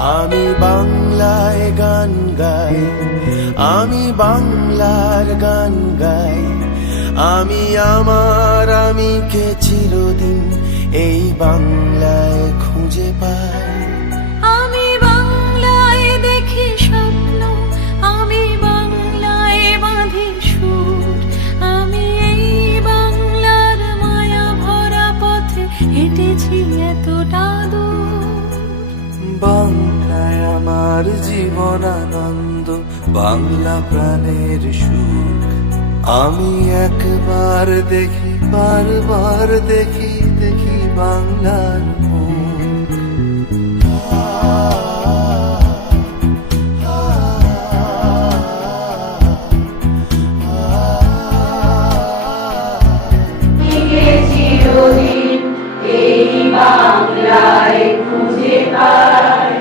আমি বাংলায় গান গাই, আমি বাংলার গান গাই। আমি আমার আমিকে চিরদিন এই বাংলায় খুঁজে পাই। আমি বাংলায় দেখি স্বপ্ন, আমি বাংলায় বাঁধি সুর। আমি এই বাংলার মায়া ভরা পথে হেঁটেছি এতটা দূর। বাংলায় আমার জীবন আনন্দ, বাংলা প্রাণের সুখ। আমি একবার দেখি, বারবার দেখি, দেখি বাংলার মুখ। চিরদিন এই বাংলায় খুঁজে পাই।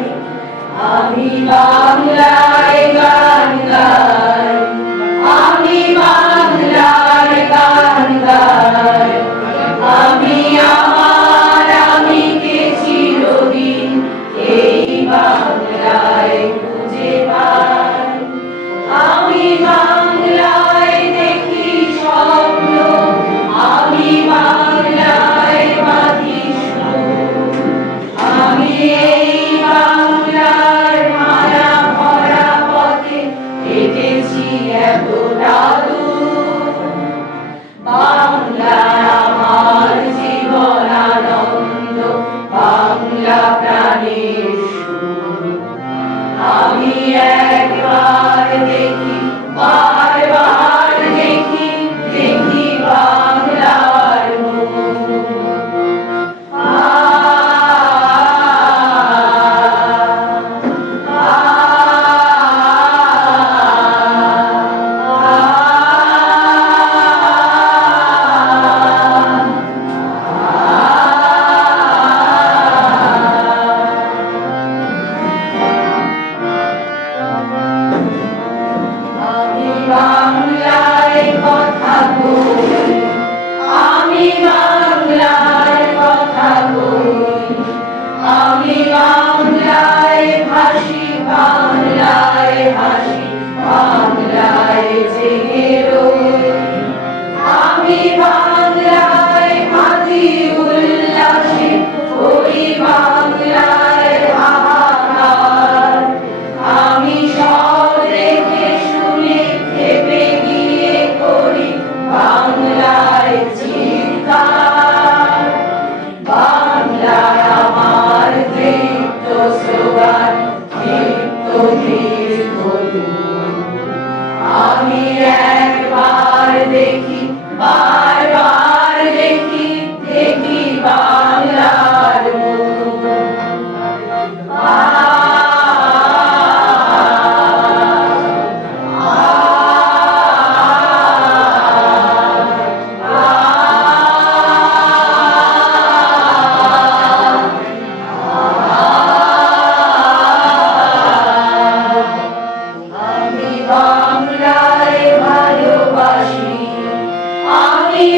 আমি বাংলায় গান গাই, আমি বাংলার গান গাই। আমি আমার আমিকে চিরদিন এই বাংলায় খুঁজে পাই। আমি বাংলায় দেখি স্বপ্ন, আমি বাংলায় বাঁধি সুর। আমি এই বাংলার মায়া ভরা পথে হেঁটেছি এতটা দূর। বাংলা আমার জীবন আনন্দ, বাংলা প্রাণের সুর। আমি একবার দেখি, বারবার দেখি, দেখি বাংলার মুখ। আমি বাংলায় কথা বলি, আমি বাংলায় কথা বলি। আমি বাংলায় ভাসি, বাংলায় হাসি, বাংলায় জেগে রই। আমি বাংলায় মাঝি উল্লাসে করি বাংলায় হাহাকার। আমি সব দেখে শুনে খেপে গিয়ে করি বাংলায় চিৎকার। বাংলায় আমার দীপ্ত স্লোগান, দীপ্ত বীর তরুণ। আমি একবার দেখি, বারবার দেখি, দেখি বাংলার মুখ। আমি বাংলায় ভালোবাসি, আমি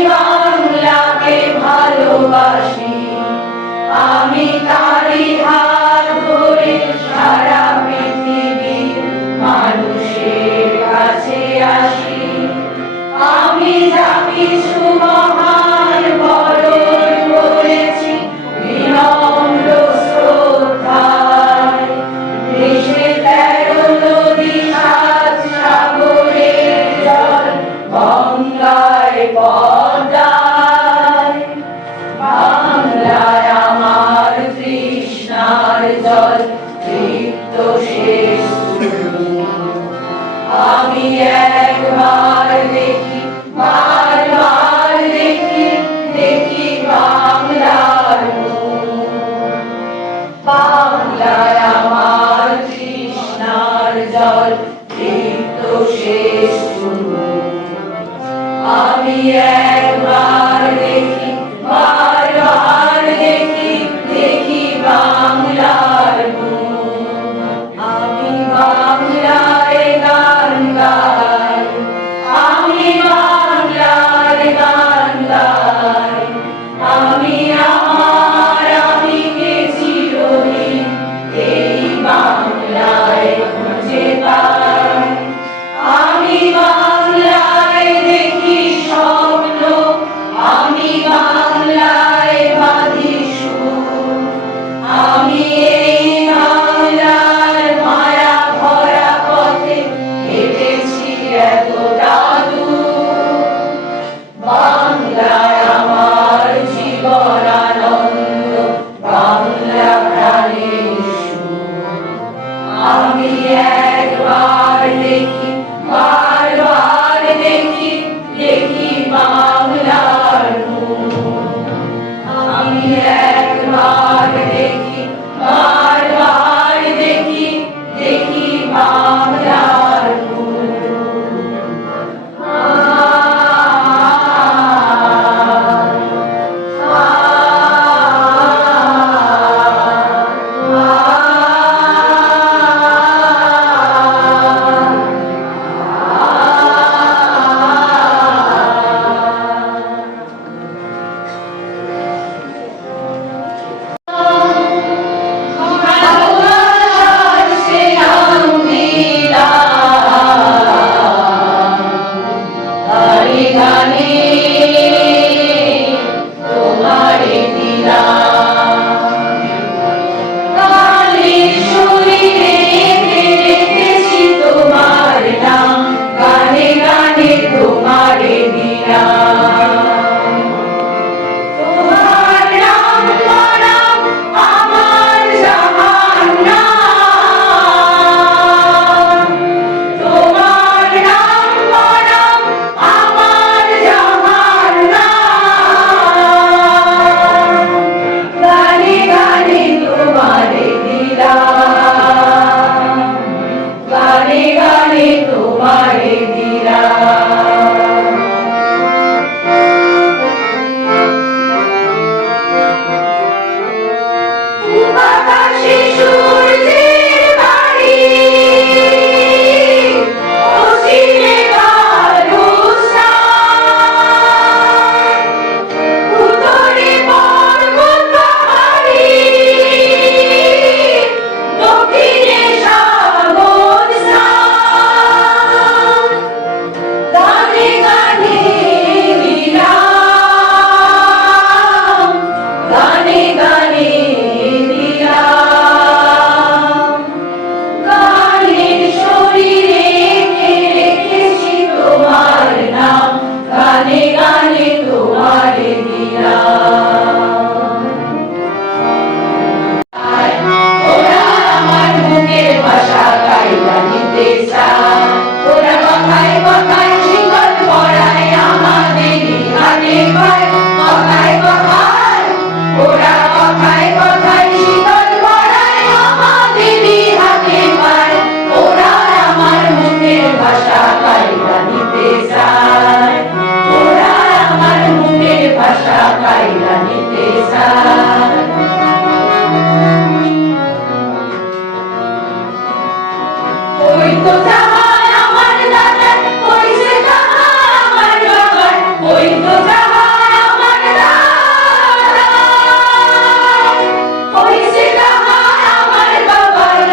হাতে পায়, কথায় কথায় ওরা কথায় কথায় শীতল পড়ায় মামা দেবী হাতে পায়, ওরা আমার মুখের ভাষা কাইরা নিতে চায়, ওরা আমার মুখের ভাষা কাইরা নিতে চায়। ওই তো জাহান আমার দাদার, ওই যে জাহান আমার বাবার, ওই তো জাহান আমার দাদার, ওই যে জাহান আমার বাবার।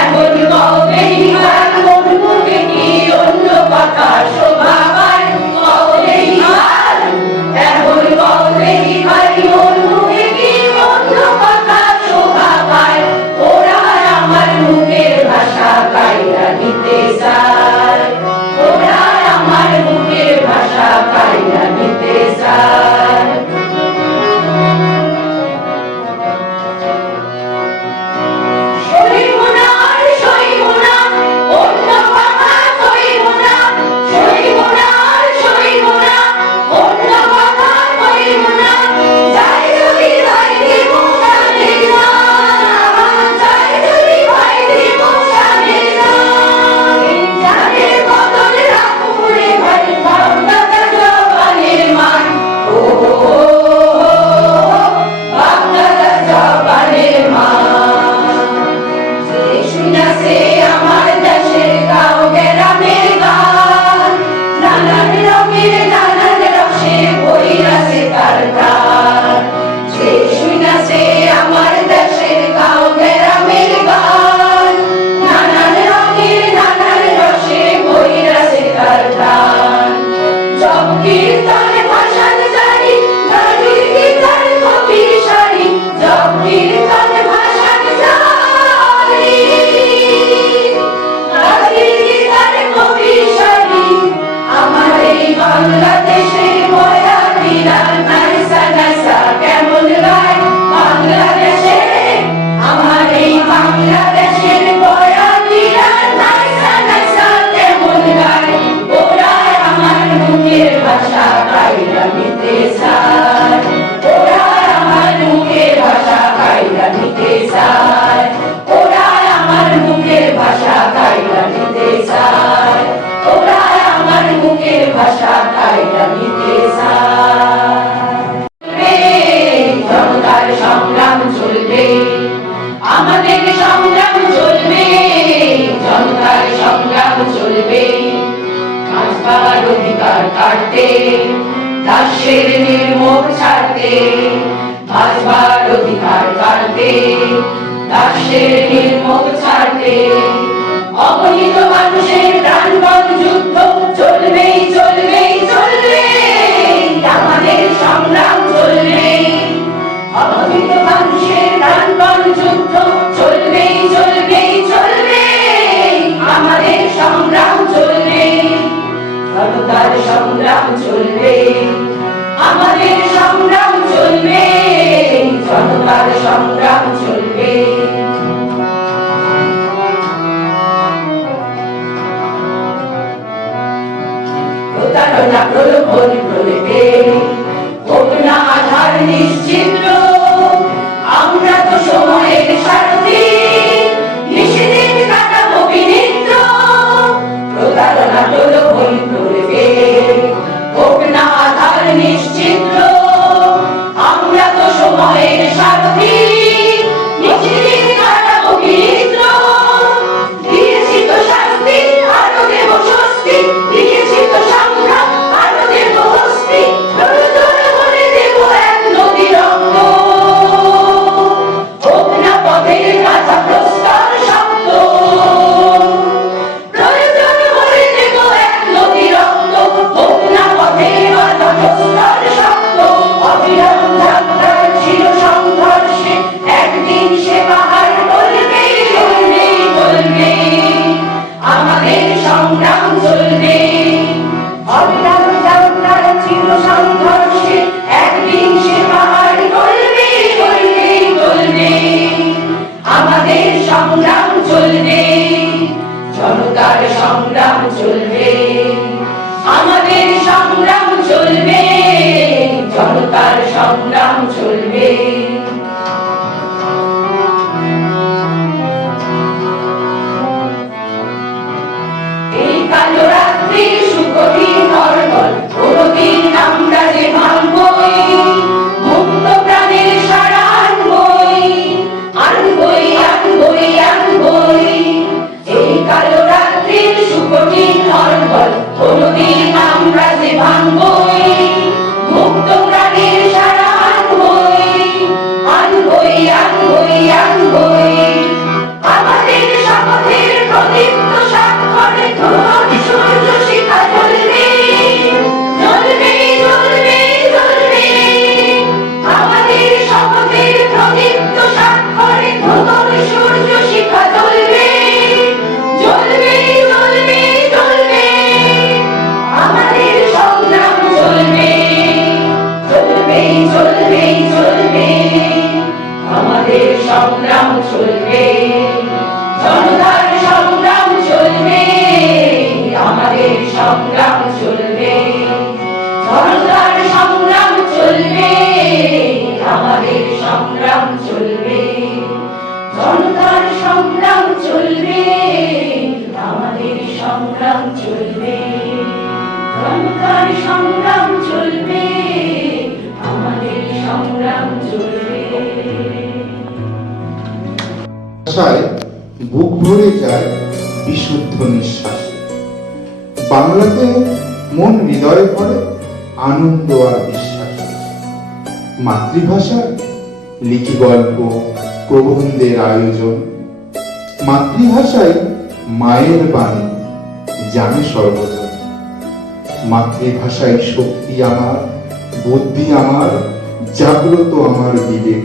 এখন কবে হিমার মোর মুখে কি অন্য কথা শোভা পায়, কবে হিমার, এখন কবে হিমার মোর মুখে কি অন্য কথা শোভা পায়, ওরা আমার মুখের ভাষা কাইরা নিতে চায়, ওরা আমার মুখের ভাষা কাইরা নিতে চায়। সইব না আর সইব না, অন্য কথা সইব না, সইব না আর সইব না, অন্য কথা সইব না। যাই যদি ভাই দিব স্বামীর নাম, যাই যদি ভাই দিব স্বামীর নাম, জানের বদল রাখবো রে ভাই বাংলাটা জবানের মান, ও বাংলাটা জবানের মান। যে শুনেছে আমার দেশের গাঁও গ্রামের গান, নানান রঙের নানান রসে ভইরাছে তার প্রাণ। যে শুনেছে আমার দেশের গাঁও গ্রামের গান, নানান রঙের নানান রসে ভইরাছে তার প্রাণ। জপ কীর্তন ভাষণ জানি, জানির গীতার কবির সারি, জপ কীর্তন ভাষণ জানি, জানির গীতার কবির সারি। আমার এই বাংলাদেশের বয়াতিরা নাইসা নাইসা কেমন গায়, বাংলাদেশে আমার এই বাংলাদেশের বয়াতিরা নাইসা নাইসা কেমন গায়, ওরা আমার মুখের ভাষা কাইরা নিতে চায়, ওরা আমার মুখের ভাষা কাইরা নিতে চায়, ওরা আমার মুখের ভাষা কাইরা নিতে চায়, ওরা আমার মুখের ভাষা কাইরা নিতে চায়। জনতার সংগ্রাম চলবে, আমাদের সংগ্রাম চলবে, জনতার সংগ্রাম চলবে। বাঁচবার অধিকার কাটতে, দাসের নির্মোহ ছাড়তে, বাঁচবার অধিকার কাটতে, দাসের নির্মোহ ছাড়তে। অগণিত মানুষের প্রাণপণ যুদ্ধ চলবেই চলবেই চলবে, আমাদের সংগ্রাম চলবে। অগণিত মানুষের প্রাণপণ যুদ্ধ চলবেই চলবেই চলবে, আমাদের সংগ্রাম চলবে। জনতার সংগ্রাম চলবে, আমাদের সংগ্রাম চলবে, জনতার সংগ্রাম চলবে। প্রতারণা প্রলোভন প্রলেপে হোক না আধার নিশ্চিন্ত, আমরা তো সময়ের সারথি, নিষেধের কাটাবো বিনিদ্র। প্রতারণা প্রলোভন প্রলেপে হোক না আধার নিশ্চিন্ত, আমরা তো সময়ের সারথি, নিষেধের কাটাবো বিনিদ্র। দিয়েছি তো শাস্তি, আরো দেব স্বস্তি, দিয়েছি তো সংগ্রাম, আরো দেব হস্তি। জোর জোর করে দেব এক নদী রক্ত, সংগ্রাম চলবে। এই কালো রাত্রি সুকঠিন অর্গল কোনদিন আমরা যে ভাঙবই, মুক্ত প্রাণের সারা আনবই, আনবই আনবই আনবই। এই কালো রাত্রির সুকঠিন অর্গল কোনদিন আমরা যে ভাঙবই, মুক্ত প্রাণের সারা আনবই, আনবই আনবই আনবই। আমাদের শপথের প্রদীপ্ত স্বাক্ষরে ধোঁয়ার সূর্য শিখা জ্বলবে, জ্বলবে জ্বলবে জ্বলবে। আমাদের শপথের প্রদীপ্ত স্বাক্ষরে ধোঁয়ার সূর্য শিখা জ্বলবে, জ্বলবে জ্বলবে জ্বলবে। আমাদের সংগ্রাম চলবে, চলবে চলবে চলবে। আমাদের সংগ্রাম চলবে, জনতার সংগ্রাম চলবে। আমাদের সংগ্রাম চলবে, জনতার সংগ্রাম চলবে। আমাদের সংগ্রাম চলবে, জনতার সংগ্রাম চলবে। আমাদের সংগ্রাম চলবে, জনতার সংগ্রাম চলবে। আমাদের সংগ্রাম চলবে। ভাষায় বুক ভরে যায় বিশুদ্ধ নিঃশ্বাস। বাংলাতে মন হৃদয়ে ভরে আনন্দ আর বিশ্বাস। মাতৃভাষায় লিখি গল্প প্রবন্ধের আয়োজন। মাতৃভাষায় মায়ের বাণী জানে সর্বজন। মাতৃভাষায় শক্তি আমার, বুদ্ধি আমার, জাগ্রত আমার বিবেক।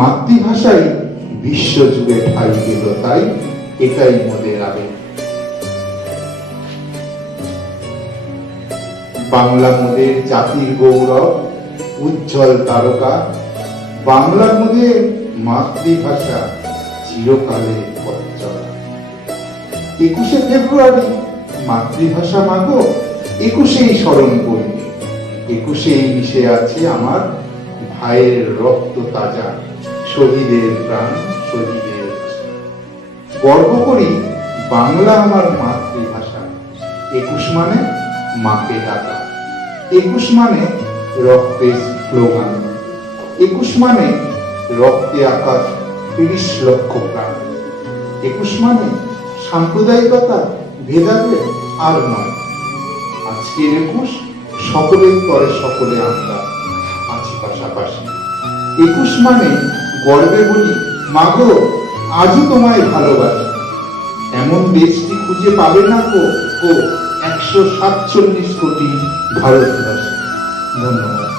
মাতৃভাষায় বিশ্বজুড়ে ঠাই পেল, তাই এটাই মোদের আবেগ। বাংলা মোদের জাতির গৌরব, উজ্জ্বল তারকা। বাংলা মোদের মাতৃভাষা, চিরকালের পথচলা। 21শে ফেব্রুয়ারি মাতৃভাষা মাগো, 21এই স্মরণ করি। 21এই মিশে আছে আমার ভাইয়ের রক্ত তাজা, শহীদের প্রাণ, শহীদের ভাষা। গর্ব করি বাংলা আমার মাতৃভাষা। 21 মানে মাকে ডাকা, 21 মানে রক্তের স্লোগান, 21 মানে রক্তে আঁকা 30 লক্ষ প্রাণ। 21 মানে সাম্প্রদায়িকতা, ভেদাভেদ আর নয়। আজকের 21 সকলের তরে সকলে আমরা আছি পাশাপাশি। 21 মানে গর্বে বলি মাগো আজও তোমায় ভালোবাসি। এমন দেশটি খুঁজে পাবে না গো 147 কোটি ভারতবাসী। ধন্যবাদ।